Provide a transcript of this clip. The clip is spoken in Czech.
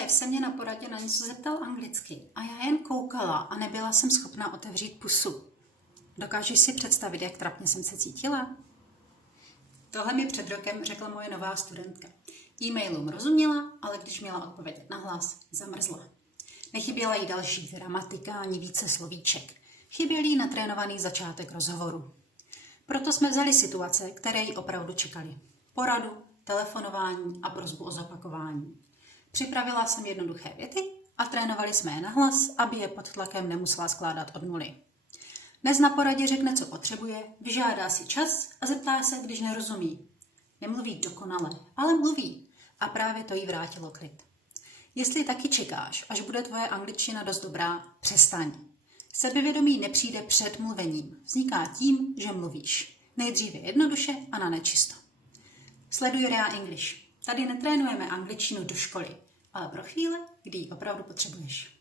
Šéf se mě na poradě na něco zeptal anglicky a já jen koukala a nebyla jsem schopna otevřít pusu. Dokážeš si představit, jak trapně jsem se cítila? Tohle mi před rokem řekla moje nová studentka. E-mailům rozuměla, ale když měla odpovědět nahlas, zamrzla. Nechyběla jí další gramatika ani více slovíček. Chyběl jí natrénovaný začátek rozhovoru. Proto jsme vzali situace, které jí opravdu čekaly. Poradu, telefonování a prosbu o zopakování. Připravila jsem jednoduché věty a trénovali jsme je nahlas, aby je pod tlakem nemusela skládat od nuly. Dnes na poradě řekne, co potřebuje, vyžádá si čas a zeptá se, když nerozumí. Nemluví dokonale, ale mluví. A právě to jí vrátilo klid. Jestli taky čekáš, až bude tvoje angličtina dost dobrá, přestaň. Sebevědomí nepřijde před mluvením. Vzniká tím, že mluvíš. Nejdříve jednoduše a na nečisto. Sleduj Rea English. Tady netrénujeme angličtinu do školy, ale pro chvíle, kdy ji opravdu potřebuješ.